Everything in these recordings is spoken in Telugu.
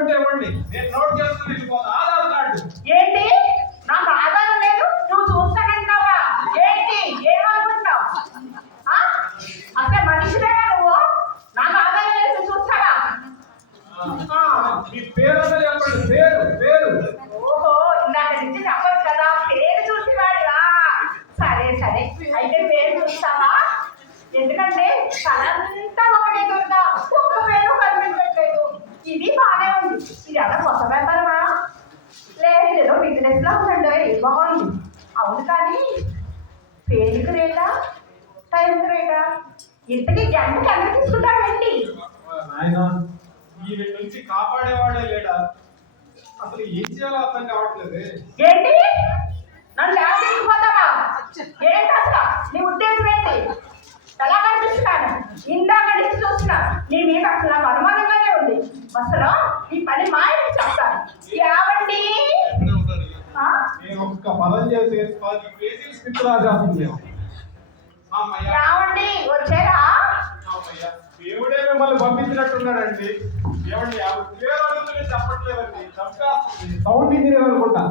ఉంటే ఇవ్వండి, నేను నోట్ చేసుకుని వెళ్ళిపోతా. ఆధార్ కార్డు. ఏంటి? నాకు ఆధారం లేదు, నువ్వు చూస్తానంటావా? ఏంటి ఏమనుకుంటావు? అసలు మనిషివేనా నువ్వు? నాకు ఆధారం లేదు, నువ్వు చూస్తావా? మీ పేరు అన్నది చెప్పండి. పేరు పేరు. ఓహో, ఇందాక నుంచి చెప్పదు కదా, పేరు చూసి వాడివా? సరే సరే, అయితే పేరు చూస్తావా? ఎందుకంటే తనంతా ఒకటే దొరదా, ఒక్క పేరు కనిపించట్లేదు. ఇది బాగానే ఉంది. ఇది అలా కొత్త వ్యాపారమా? లేదు, ఏదో బిజినెస్ లో ఉందండి, బాగుంది. అవును, కానీ పేరుకి రేటా, టైంకి రేటా? ఇంతకీ గంటకి ఎంత తీసుకుంటాడండి? నాయన, ఈ నుంచి కాపాడేవాడే లేడా? అసలు ఏం చేయాలో అర్థం కావట్లేదు. ఏంటి? నన్ను లేకపోతావా? ఏంటి అసలు నీ ఉద్దేశం ఏంటి? ఎలా కనిపిస్తున్నాను? ఇందాక నుంచి చూస్తున్నా, నీ మీద అసలు నాకు అనుమానంగానే ఉంది. అసలు ఈ పని మాయని చెప్తాను. ఏవండి? నేను ఒక్క పదం చేసి 10 పేజీలు స్క్రిప్ట్ రాసేస్తుంది. ఏవండి వచ్చారా? దేవుడే మిమ్మల్ని పంపించినట్టున్నాడండి. ఏమండి, చెప్పట్లేదండి. సౌండ్ ఇంజనీర్ అనుకుంటా.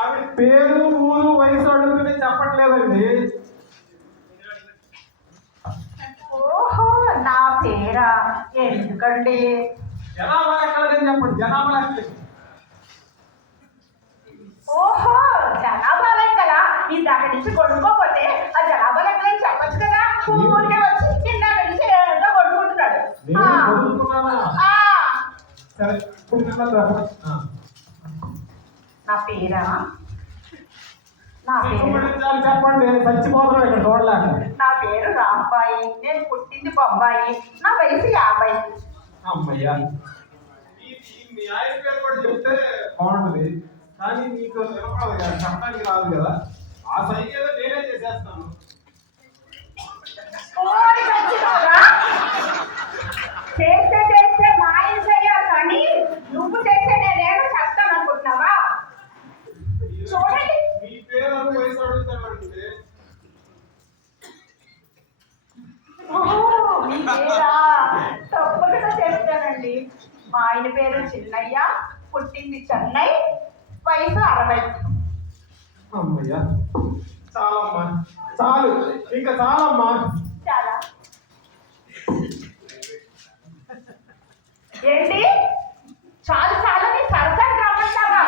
ఆవిడ పేరు ఊరు వయసు అడుగుతుంటే చెప్పట్లేదండి. ఓహో, నా పేరా? ఎందుకండి? జనాభా లెక్కలని చెప్పండి. జనాభా లెక్కలు. ఓహో, జనాభా లెక్కలా? ఇందాక నుంచి కొనుక్కోపోతే ఆ జనాభా లెక్కలని చెప్పచ్చు కదా. ఊరికే వచ్చి ఇందాక నుంచి ఏదో కొనుక్కుంటున్నాడు. నా పేరా? నా పేరు చెప్పండి, చచ్చిపోతాం ఇక్కడ చూడలేక. నా పేరు రాంబాయి, నేను పుట్టింది బొంబాయి, నా వయసు 50. అమ్మయ్యా, మీ ఆయన పేరు కూడా చెప్తే బాగుంటుంది, కానీ నీకు వినపడదు కదా, చెప్పడానికి రాదు కదా. ఆ సైకి ఏదో నేనే చేసేస్తాను. చేస్తే చేస్తే మాయం చేయాలి, కానీ నువ్వు చేస్తే నేనేమో చెప్తాను అనుకుంటున్నావా? చూడండి, మీ పేరు వయసు అడుగుతానంటే. మీ పేరా? తప్పకుండా చెప్తానండి. మా ఆయన పేరు చిన్నయ్య, పుట్టింది చెన్నై, వయసు 60. అమ్మయ్యా, చాలమ్మా, చాలు, ఇంకా చాలమ్మా. చాలా. ఏంటి? చాలు చాలని సరసరి రమ్మంటావా?